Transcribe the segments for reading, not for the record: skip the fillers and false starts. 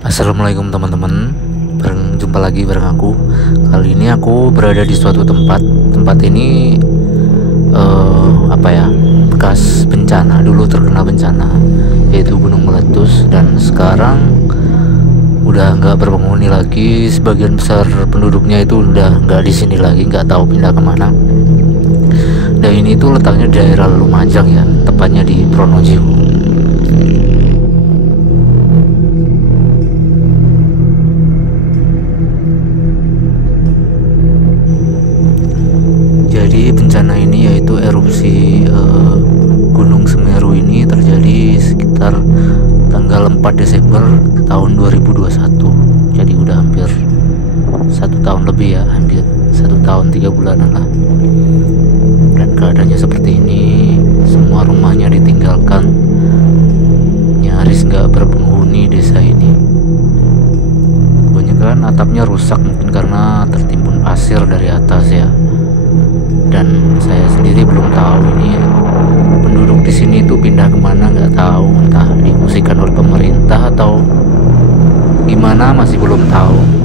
Assalamualaikum teman-teman, berjumpa lagi bareng aku. Kali ini aku berada di suatu tempat. Tempat ini bekas bencana. Dulu terkena bencana, yaitu gunung meletus, dan sekarang udah nggak berpenghuni lagi. Sebagian besar penduduknya itu udah nggak di sini lagi, nggak tahu pindah kemana. Dan ini tuh letaknya di daerah Lumajang ya, tepatnya di Pronojiwo. Jadi bencana ini yaitu erupsi Gunung Semeru ini terjadi sekitar tanggal 4 Desember tahun 2021. Jadi udah hampir 1 tahun lebih ya, hampir 1 tahun 3 bulanan lah. Dan keadaannya seperti ini, semua rumahnya ditinggalkan, nyaris nggak berpenghuni desa ini. Kebanyakan atapnya rusak, mungkin karena tertimbun pasir dari atas ya. Dan saya sendiri belum tahu ini penduduk di sini tuh pindah kemana, nggak tahu, entah diungsikan oleh pemerintah atau gimana, masih belum tahu.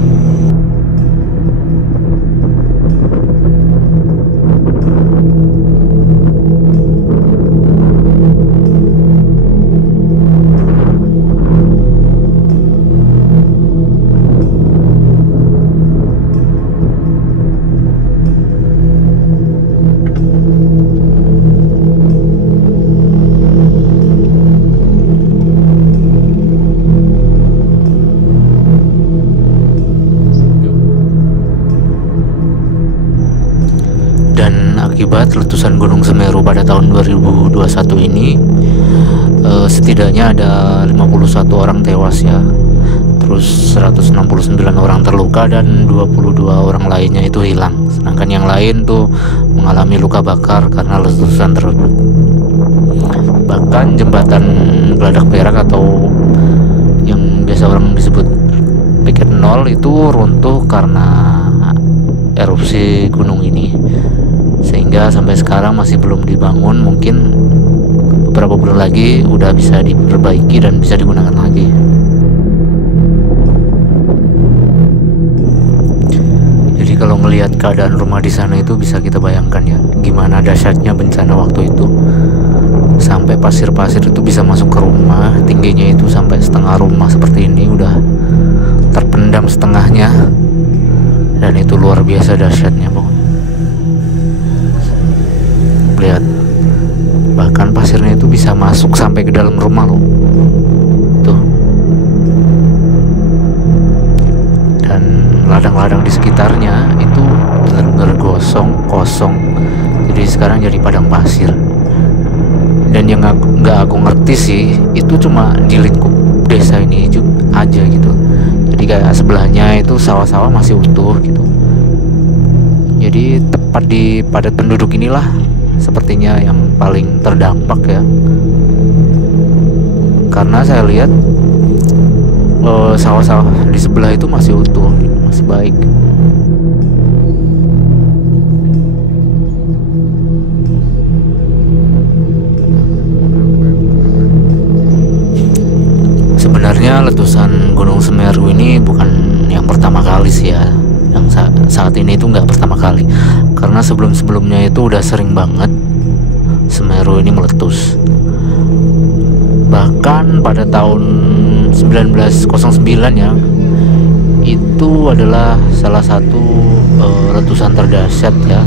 Dan akibat letusan Gunung Semeru pada tahun 2021 ini, setidaknya ada 51 orang tewas ya, terus 169 orang terluka, dan 22 orang lainnya itu hilang. Sedangkan yang lain tuh mengalami luka bakar karena letusan tersebut. Bahkan jembatan Geladak Perak atau yang biasa orang disebut Piket Nol itu runtuh karena erupsi gunung ini, sehingga sampai sekarang masih belum dibangun. Mungkin beberapa bulan lagi udah bisa diperbaiki dan bisa digunakan lagi. Jadi kalau ngelihat keadaan rumah di sana itu bisa kita bayangkan ya, gimana dahsyatnya bencana waktu itu. Sampai pasir-pasir itu bisa masuk ke rumah, tingginya itu sampai setengah rumah seperti ini, udah terpendam setengahnya. Dan itu luar biasa dahsyatnya pokoknya. Lihat, bahkan pasirnya itu bisa masuk sampai ke dalam rumah loh tuh. Dan ladang-ladang di sekitarnya itu benar-benar kosong. Jadi sekarang jadi padang pasir. Dan yang nggak aku ngerti sih, itu cuma di lingkup desa ini aja gitu. Jadi kayak sebelahnya itu sawah-sawah masih utuh gitu. Jadi tepat di padat penduduk inilah sepertinya yang paling terdampak ya. Karena saya lihat sawah-sawah di sebelah itu masih utuh, masih baik. Sebenarnya letusan Gunung Semeru ini bukan yang pertama kali sih ya. Yang saat ini itu nggak pertama kali, karena sebelum-sebelumnya itu udah sering banget Semeru ini meletus. Bahkan pada tahun 1909 ya, itu adalah salah satu letusan terdahsyat ya.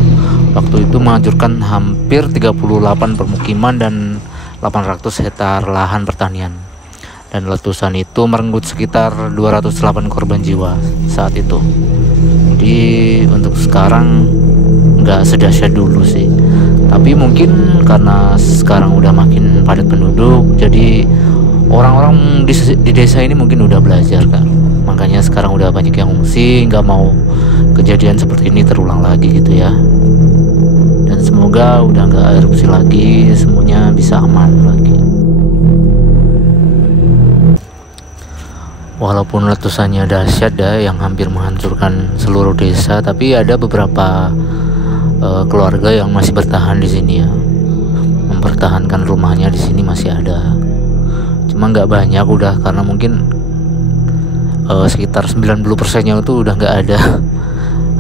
Waktu itu menghancurkan hampir 38 permukiman dan 800 hektar lahan pertanian. Dan letusan itu merenggut sekitar 208 korban jiwa saat itu. Jadi untuk sekarang nggak sedahsyat dulu sih, tapi mungkin karena sekarang udah makin padat penduduk, jadi orang-orang di desa ini mungkin udah belajar kan. Makanya sekarang udah banyak yang ngungsi, nggak mau kejadian seperti ini terulang lagi gitu ya. Dan semoga udah nggak erupsi lagi, semuanya bisa aman lagi. Walaupun letusannya dahsyat ya, yang hampir menghancurkan seluruh desa, tapi ada beberapa keluarga yang masih bertahan di sini ya, mempertahankan rumahnya di sini masih ada. Cuma nggak banyak udah, karena mungkin sekitar 90%-nya itu udah nggak ada.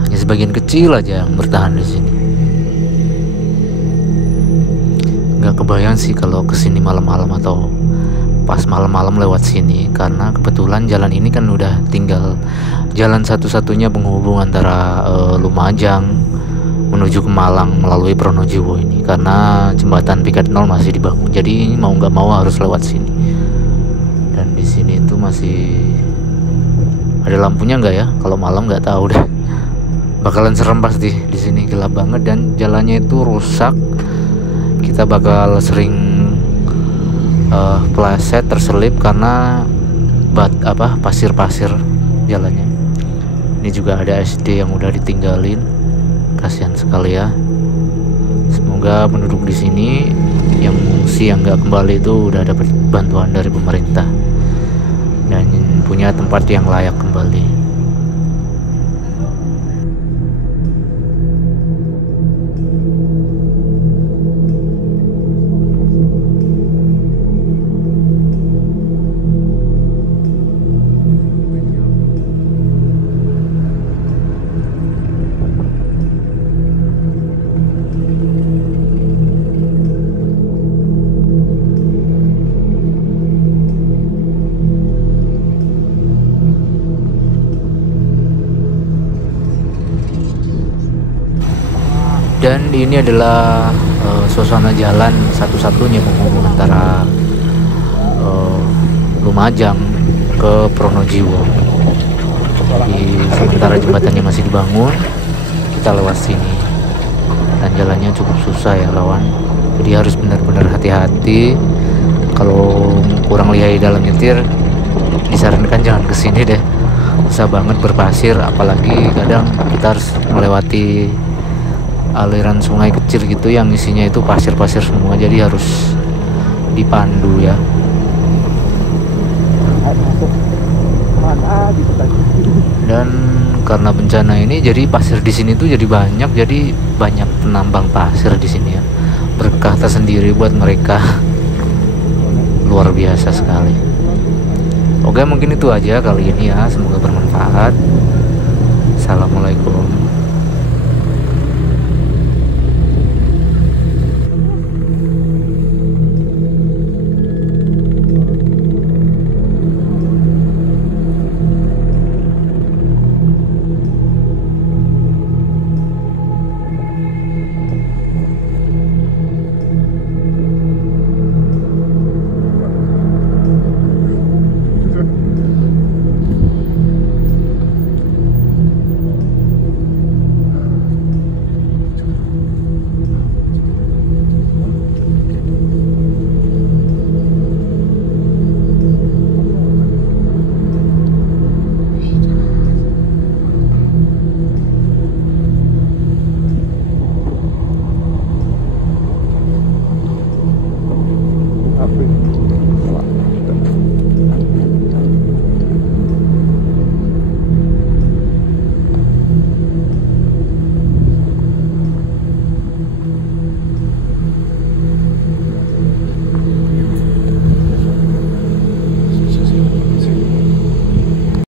Hanya sebagian kecil aja yang bertahan di sini. Nggak kebayang sih kalau kesini malam-malam atau pas malam-malam lewat sini, karena kebetulan jalan ini kan udah tinggal jalan satu-satunya penghubung antara Lumajang menuju ke Malang melalui Pronojiwo ini, karena jembatan Piket 0 masih dibangun, jadi mau nggak mau harus lewat sini. Dan di sini tuh masih ada lampunya nggak ya? Kalau malam nggak tahu deh. Bakalan serem pasti di sini, gelap banget dan jalannya itu rusak. Kita bakal sering pleset, terselip karena pasir-pasir jalannya. Ini juga ada SD yang udah ditinggalin, kasihan sekali ya. Semoga penduduk di sini yang mengungsi yang nggak kembali itu udah dapat bantuan dari pemerintah dan punya tempat yang layak kembali. Dan ini adalah suasana jalan satu-satunya penghubung antara Lumajang ke Pronojiwo. Di sementara jembatannya masih dibangun, kita lewat sini dan jalannya cukup susah ya kawan. Jadi harus benar-benar hati-hati. Kalau kurang lihai dalam nyetir, disarankan jangan kesini deh. Susah banget berpasir, apalagi kadang kita harus melewati aliran sungai kecil gitu yang isinya itu pasir-pasir semua, jadi harus dipandu ya. Dan karena bencana ini jadi pasir di sini tuh jadi banyak, jadi banyak penambang pasir di sini ya. Berkah tersendiri buat mereka. Luar biasa sekali. Oke, mungkin itu aja kali ini ya, semoga bermanfaat. Assalamualaikum.